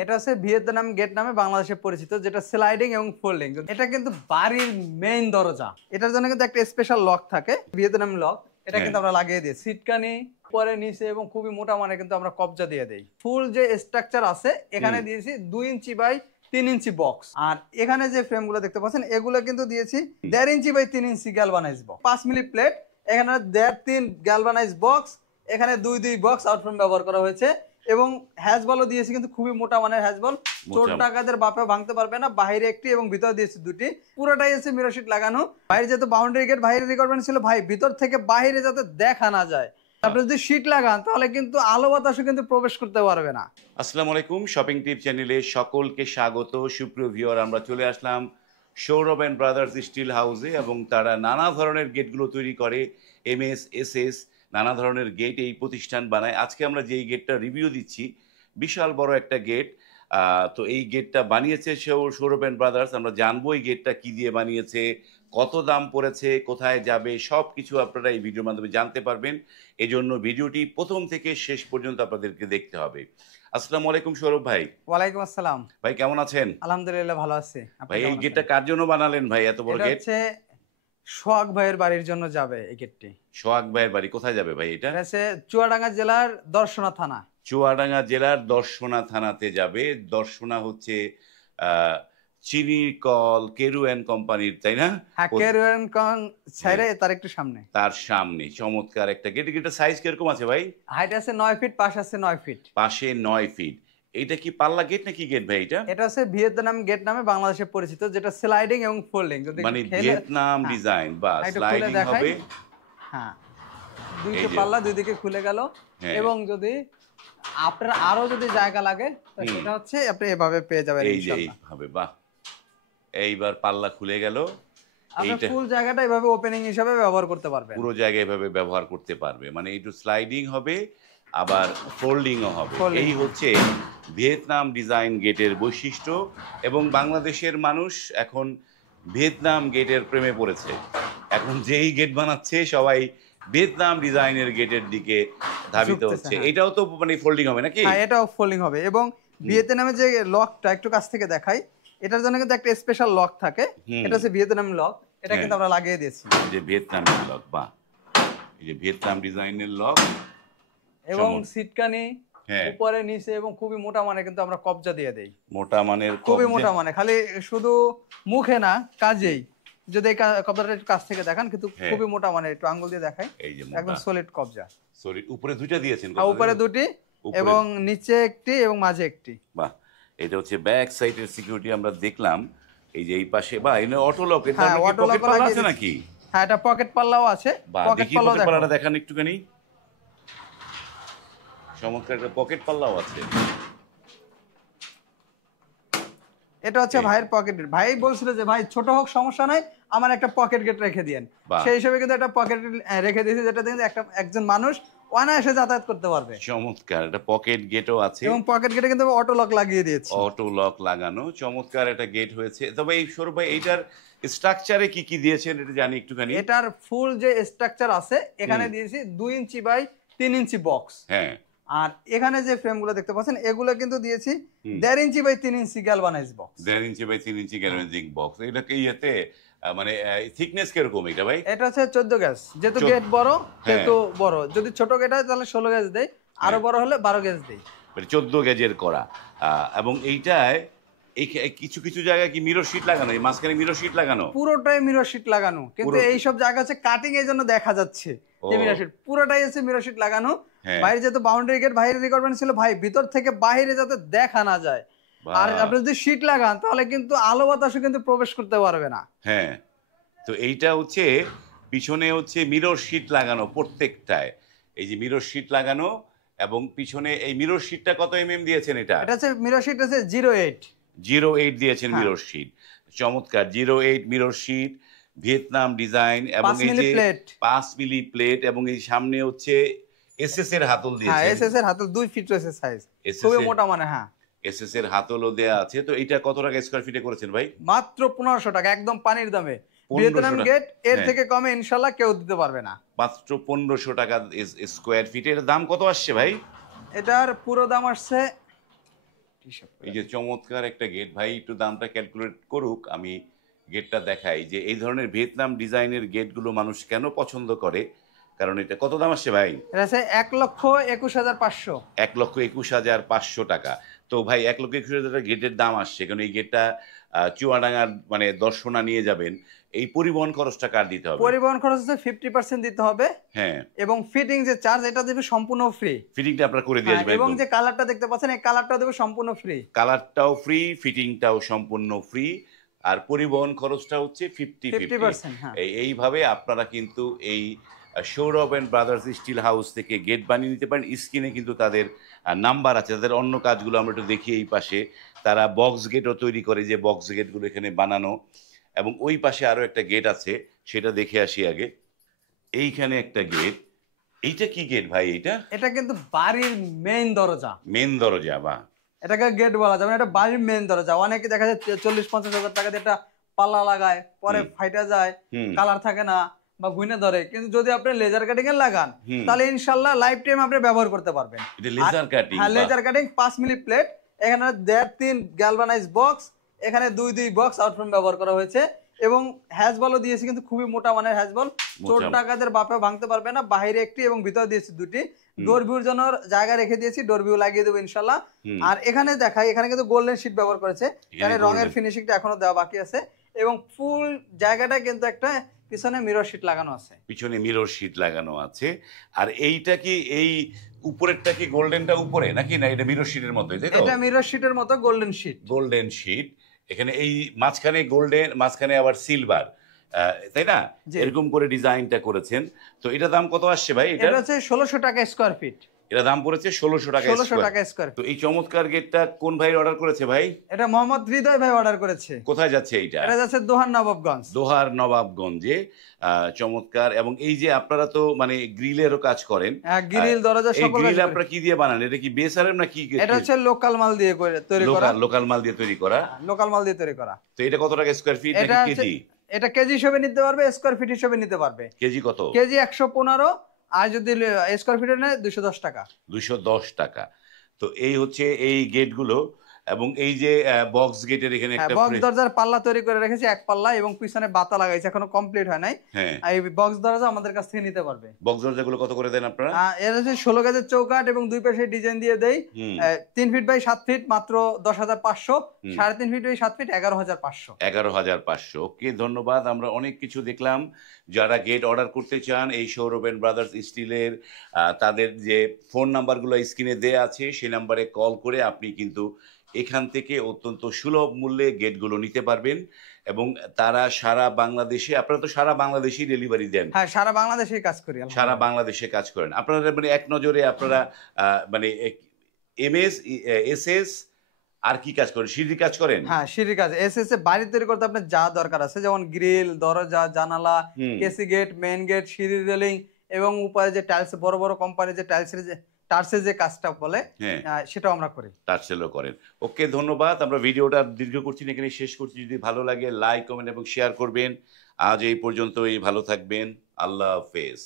এটা হচ্ছে Vietnam gate নামে বাংলাদেশে পরিচিত, যেটা স্লাইডিং এবং ফোল্ডিং। এটা কিন্তু বাড়ির মেইন দরজা। এটার জন্য কিন্তু একটা স্পেশাল লক থাকে, ভিয়েতনাম লক। এটা কিন্তু আমরা লাগিয়ে দিই সিটকানি পরে নিচে এবং খুবই মোটা মানে কিন্তু আমরা কবজা দিয়ে দেই। ফুল যে স্ট্রাকচার আছে এখানে দিয়েছি 2 ইঞ্চি বাই 3 ইঞ্চি বক্স। আর এখানে যে ফ্রেম গুলো দেখতে পাচ্ছেন এগুলো কিন্তু দিয়েছি 1.5 inch by 3 inch galvanise box. 5 milli plate, এখানে 1.5-3 গ্যালভানাইজ বক্স, এখানে 2 বক্স আউটফ্রেম ব্যবহার করা হয়েছে এবং হ্যাজ বলও দিয়েছি কিন্তু খুবই মোটা মানের হ্যাজ বল। চোর ডাকাতের বাপে ভাঙতে পারবে না। বাইরে একটি এবং ভিতরে দিয়েছি দুটি, পুরোটাই আছে মিরর শিট লাগানো। বাইরে যেহেতু বাউন্ডারি গেট, বাইরে রিকোয়ারমেন্ট ছিল ভাই ভিতর থেকে বাইরে যাতে দেখা না যায়। আপনি যদি শীট লাগান তাহলে কিন্তু আলো বাতাসও কিন্তু প্রবেশ করতে পারবে না। আসসালামু আলাইকুম, শপিং টিপ চ্যানেলে সকলকে স্বাগত। সুপ্রিয় ভিউয়ার, আমরা চলে আসলাম সৌরভ অ্যান্ড ব্রাদার্স স্টিল হাউসে এবং তারা নানা ধরনের গেটগুলো তৈরি করে। MS, SS নানা ধরনের গেট এই প্রতিষ্ঠান বানায়। আজকে আমরা যেই গেটটা রিভিউ দিচ্ছি, বিশাল বড় একটা গেট। তো এই গেটটা বানিয়েছে সৌরভ অ্যান্ড ব্রাদার্স। আমরা জানবো এই গেটটা কি দিয়ে বানিয়েছে, কত দাম পড়েছে, কোথায় যাবে, সব কিছু আপনারা এই ভিডিওর মাধ্যমে জানতে পারবেন। এজন্য ভিডিওটি প্রথম থেকে শেষ পর্যন্ত আপনাদেরকে দেখতে হবে। আসসালামু আলাইকুম সৌরভ ভাই। ওয়ালাইকুম আসসালাম ভাই, কেমন আছেন? আলহামদুলিল্লাহ ভালো আছি। ভাই, এই গেটটা কার জন্য বানালেন ভাই, এত বড় গেট? হচ্ছে সোহাগ ভাইয়ের বাড়ির জন্য যাবে এই গেটটি। সোহাগ ভাইয়ের বাড়ি কোথায় যাবে ভাই এটা? হচ্ছে চুয়াডাঙ্গা জেলার দর্শনা থানা। চুয়াডাঙ্গা জেলার দর্শনা থানাতে যাবে। দর্শনা হচ্ছে চিনি কল কেরু অ্যান্ড কোম্পানির, তাই না? হ্যাঁ, কেরু অ্যান্ড কোং ছেড়ে তার একটু সামনে। তার সামনে চমৎকার একটা গেট। গেটের সাইজ কিরকম আছে ভাই? হাইট আছে 9 ফিট, পাশ আছে 9 ফিট। পাশে 9 ফিট। এটা কি পাল্লা গেট নাকি গেট ভাই এটা? এটা হচ্ছে ভিয়েতনাম গেট নামে বাংলাদেশে পরিচিত, যেটা স্লাইডিং এবং ফোল্ডিং। মানে ভিয়েতনাম ডিজাইন বা স্লাইডিং হবে। হ্যাঁ, দুইটা পাল্লা দুই দিকে খুলে গেল। এবং যদি আপনার আরো যদি জায়গা লাগে সেটা হচ্ছে আপনি এভাবে পেয়ে যাবেন এই যে এইভাবে। বাহ, এইবার পাল্লা খুলে গেল। আপনি ফুল জায়গাটা এভাবে ওপেনিং হিসাবে ব্যবহার করতে পারবেন। পুরো জায়গা এভাবে ব্যবহার করতে পারবে, মানে একটু স্লাইডিং হবে আবার ফোল্ডিংও হবে। এই হচ্ছে ভিয়েতনাম ডিজাইন গেটের বৈশিষ্ট্য। এবং বাংলাদেশের মানুষ এখন ভিয়েতনাম গেটের প্রেমে পড়েছে। এখন যেই গেট বানাচ্ছে সবাই ভিয়েতনাম ডিজাইনের গেটের দিকে ধাবিত হচ্ছে। এটাও তো মানে ফোল্ডিং হবে নাকি? হ্যাঁ, এটাও ফোল্ডিং হবে। এবং ভিয়েতনামের যে লকটা একটু কাছ থেকে দেখাই, এটার জন্য কিন্তু একটা স্পেশাল লক থাকে। এটা হচ্ছে ভিয়েতনাম লক। এটা কিন্তু আমরা লাগিয়ে দিয়েছি। এই যে ভিয়েতনামের লক, বাহ, এই যে ভিয়েতনাম ডিজাইনের লক। এবং সিটকানি উপরে নিচে এবং খুবই মোটা মানে কিন্তু আমরা কবজা দিয়ে দেই। মোটা মানের, খুবই মোটা মানে, খালি শুধু মুখে না কাজেই। যদি এই কবজাটা একটু কাছ থেকে দেখান, কিন্তু খুবই মোটা মানে, একটু আঙ্গুল দিয়ে দেখাই, এই যে একদম সলিড কবজা। সলিড। উপরে দুইটা দিয়েছেন? উপরে দুটি এবং নিচে একটি এবং মাঝে একটি। বাহ, এটা হচ্ছে ব্যাক সাইডের সিকিউরিটি আমরা দেখলাম। এই যে এই পাশে, বা এই অটো লক। এটা হ্যাঁ, কি পকেট পাল্লা আছে নাকি? হ্যাঁ, এটা পকেট পাল্লাও আছে। পকেট পাল্লাটা দেখান একটুখানি। চমৎকার একটা পকেট পাল্লাও আছে। এটা হচ্ছে ভাইয়ের পকেট গেট। ভাই বলছিল যে ভাই ছোট হোক সমস্যা নাই, আমার একটা পকেট গেট রেখে দিয়েন। সেই হিসেবে কিন্তু একটা পকেট রেখে দিয়েছে, যেটা দিয়ে একজন মানুষ অনায়াসে যাতায়াত করতে পারবে। চমৎকার একটা পকেট গেটও আছে এবং পকেট গেটে কিন্তু অটো লক লাগিয়ে দিয়েছি। অটো লক লাগানো চমৎকার একটা গেট হয়েছে। তবে এই সৌরভ ভাই, এইটার স্ট্রাকচারে কি কি দিয়েছেন এটা জানি একটুখানি। এটার ফুল যে স্ট্রাকচার আছে এখানে দিয়েছি 2 ইঞ্চি বাই 3 ইঞ্চি বক্স। হ্যাঁ, আর এখানে যে ফ্রেমগুলো দেখতে পাচ্ছেন এগুলো কিন্তু দিয়েছি 1.5 inch by 3 inch galvanise box. 1.5 inch by 3 inch galvanising box. এটা কি ইয়েতে মানে থিকনেস কিরকম এটা ভাই? এটা হচ্ছে 14 গেজ। যেহেতু গেট বড় সেহেতু বড়। যদি ছোট গেট হয় তাহলে 16 গেজ দেই, আরো বড় হলে 12 গেজ দেই। মানে 14 গেজের করা। এবং এইটায় এই কিছু কিছু জায়গায় কি মিরর শিট লাগানো? এই মাঝখানে মিরর শিট লাগানো? পুরোটাই মিরর শিট লাগানো, কিন্তু এই সব জায়গা হচ্ছে কাটিং এর জন্য দেখা যাচ্ছে যে মিরর শিট। পুরোটাই আছে মিরর শিট লাগানো। বাইরে যেহেতু বাউন্ডারি গেট, বাইরে রিকোয়ারমেন্ট ছিল ভাই ভিতর থেকে বাইরে যাতে দেখা না যায়। আর আপনি যদি শিট লাগান তাহলে কিন্তু আলো বাতাসও কিন্তু প্রবেশ করতে পারবে না। হ্যাঁ, তো এইটা হচ্ছে পিছনে হচ্ছে মিরর শিট লাগানো প্রত্যেকটায়। এই যে মিরর শিট লাগানো এবং পিছনে এই মিরর শিটটা কত দিয়েছেন এটা? এটা হচ্ছে মিরর শিট আছে 08 দিয়েছেন মিরর শিট। চমৎকার 08 মিরর শিট, ভিয়েতনাম ডিজাইন এবং এই যে 5 মিলি প্লেট এবং এই সামনে হচ্ছে এসএস এর হাতল দিয়েছেন। হ্যাঁ, এসএস এর হাতল 2 ফিট রয়েছে সাইজ, খুবই মোটা মানে। হ্যাঁ, এসএস এর হাতলও দেয়া আছে। তো এটা কত টাকা স্কয়ার ফিটে করেছেন ভাই? মাত্র 1500 টাকা, একদম পানির দামে। ভিয়েতনাম গেট এর থেকে কমে ইনশাআল্লাহ কেউ দিতে পারবে না। মাত্র 1500 টাকা স্কয়ার ফিট। এর দাম কত আসছে ভাই? এটার পুরো দাম আসছে এই যে চমৎকার একটা গেট, ভাই একটু দামটা ক্যালকুলেট করুক, আমি গেটটা দেখাই যে এই ধরনের ভিয়েতনাম ডিজাইনের গেটগুলো মানুষ কেন পছন্দ করে। কারণ এটা কত দাম আসছে ভাই? এটা আছে 1,21,500। 1,21,500 টাকা। তো ভাই 1,21,000 টাকা গেটের দাম আসছে, কারণ এই গেটটা চুয়াডাঙ্গার মানে দর্শনা নিয়ে যাবেন, এই পরিবহন খরচটা কার দিতে হবে? পরিবহন খরচ হচ্ছে 50% দিতে হবে। হ্যাঁ, এবং ফিটিং যে চার্জ এটা দেবে সম্পূর্ণ ফ্রি। ফিটিংটা আপনারা করে দিয়ে আসবেন এবং একদম। যে কালারটা দেখতে পাচ্ছেন এই কালারটাও দেবে সম্পূর্ণ ফ্রি। কালারটাও ফ্রি, ফিটিংটাও সম্পূর্ণ ফ্রি, আর পরিবহন খরচটা হচ্ছে 50-50। 50%, হ্যাঁ। এইভাবে আপনারা কিন্তু এই Saurav and brothers steel house থেকে গেট বানিয়ে নিতে পারেন। স্ক্রিনে কিন্তু তাদের নাম্বার আছে, তাদের অন্য কাজগুলো আমরা একটু দেখি। এই পাশে তারা বক্স গেটও তৈরি করে, যে বক্স গেটগুলো এখানে বানানো, এবং ওই পাশে আরো একটা গেট আছে, সেটা দেখে আসি আগে। এইখানে একটা গেট, এইটা কি গেট ভাই? এটা কিন্তু বাড়ির মেইন দরজা। মেন দরজা? বা এটাকে গেট বলা যাবে না, এটা বাড়ির মেইন দরজা। অনেকে দেখা যায় 40-50 হাজার টাকা দিয়ে এটা পাল্লা লাগায়, পরে ফাইটা যায়, কালার থাকে না বা ঘুনে ধরে। কিন্তু যদি আপনি লেজার কাটিং এর লাগান তাহলে ইনশাআল্লাহ লাইফ টাইম আপনি ব্যবহার করতে পারবেন। এটা লেজার কাটিং? হ্যাঁ, লেজার কাটিং 5 মিলি প্লেট, এখানে 1.5-3 গ্যালভানাইজ বক্স, এখানে 2 বক্স আউটফ্রেম ব্যবহার করা হয়েছে। এবং হ্যাজ বলও দিয়েছি, কিন্তু খুবই মোটা মানের হ্যাজ বল, চোট টাকাদের বাপে ভাঙতে পারবে না। বাইরে একটি এবং ভিতরে দিয়েছি 2টি। ডোর ভিউর জন্য জায়গা রেখে দিয়েছি, ডোর ভিউ লাগিয়ে দেবো ইনশাআল্লাহ। আর এখানে দেখাই, এখানে কিন্তু গোল্ডেন শীট ব্যবহার করেছে, এখানে রঙের ফিনিশিংটা এখনো দেওয়া বাকি আছে। এবং ফুল জায়গাটা কিন্তু একটা পিছনে মিরর শীট লাগানো আছে, পিছনে মিরর শীট লাগানো আছে। আর এইটা কি, এই উপরেরটা কি গোল্ডেনটা উপরে নাকি, না এটা মিরর শীটের মতোই? তাই তো, এটা মিরর শীটের মতো গোল্ডেন শীট। Golden sheet. এখানে এই মাঝখানে গোল্ডেন, মাঝখানে আবার সিলভার, তাই না? এরকম করে ডিজাইনটা করেছেন। তো এটা দাম কত আসছে ভাই? এটা হচ্ছে 1600 টাকা স্কয়ার ফিট। এটা দাম পড়েছে 1600 টাকা 1600 টাকা স্কয়ার। তো এই চমৎকার গেটটা কোন ভাই অর্ডার করেছে ভাই? এটা মোহাম্মদ হৃদয় ভাই অর্ডার করেছে। কোথায় যাচ্ছে এইটা? এটা যাচ্ছে দোহার নবাবগঞ্জ। দোহার নবাবগঞ্জে। চমৎকার। এবং এই যে আপনারা তো মানে গ্রিলেরও কাজ করেন। হ্যাঁ, গ্রিল, দরজা এই সকল গ্রিল কাজ আপনারা কি দিয়ে বানান? এটা কি বেসারের না কি? এটা হচ্ছে লোকাল মাল দিয়ে তৈরি করা। লোকাল মাল দিয়ে তৈরি করা। লোকাল মাল দিয়ে তৈরি করা। তো এটা কত টাকা স্কয়ার ফিট নাকি কেজি? এটা কেজি হিসেবে নিতে পারবে, স্কয়ার ফিট হিসেবে নিতে পারবে। কেজি কত? কেজি 115, আর যদি স্কয়ার ফিটে নেয় 210 টাকা। 210 টাকা। তো এই হচ্ছে এই গেটগুলো। এবং এই যে বক্স গেটের এখানে একটা বক্স দরজার পাল্লা তৈরি করে রেখেছি, এক পাল্লা, এবং পিছনে বাতা লাগাইছে, এখনো কমপ্লিট হয় নাই। হ্যাঁ, এই বক্স দরজা আমাদের কাছ থেকে নিতে পারবে। বক্স দরজাগুলো কত করে দেন আপনারা? এর হচ্ছে 16 গেজের চৌকাঠ এবং দুই পাশে ডিজাইন দিয়ে দেই। 3 ফিট বাই 7 ফিট মাত্র 10,500, 3.5 ফিট বাই 7 ফিট 11,500। 11,500। ওকে, ধন্যবাদ। আমরা অনেক কিছু দেখলাম। যারা গেট অর্ডার করতে চান এই সৌরভ অ্যান্ড ব্রাদার্স স্টিলের, তাদের যে ফোন নাম্বারগুলো স্ক্রিনে দেয়া আছে সেই নাম্বারে কল করে আপনি কিন্তু এখান থেকে অত্যন্ত সুলভ মূল্যে গেটগুলো নিতে পারবেন। এবং তারা সারা বাংলাদেশে, আপনারা তো সারা বাংলাদেশেই ডেলিভারি দেন? হ্যাঁ, সারা বাংলাদেশেই কাজ করি। সারা বাংলাদেশে কাজ করেন আপনারা, মানে এক নজরে আপনারা মানে এমএস এসএস আর কি কাজ করেন? সিঁড়ি কাজ করেন? হ্যাঁ, সিঁড়ি কাজ। এসএসএ বাড়ি তৈরি করতে আপনার যা দরকার আছে, যেমন গ্রিল, দরজা, জানালা, কেসি গেট, মেইন গেট, সিঁড়ি রেলিং, এবং উপরে যে টাইলস, বড় বড় কোম্পানির যে টার্সের যে কাজটা বলে, সেটাও আমরা করি। টার্সেলও করেন। ওকে, ধন্যবাদ। আমরা ভিডিওটা দীর্ঘ করছি না, এখানে শেষ করছি। যদি ভালো লাগে লাইক, কমেন্ট এবং শেয়ার করবেন। আজ এই পর্যন্তই। ভালো থাকবেন। আল্লাহ হাফেজ।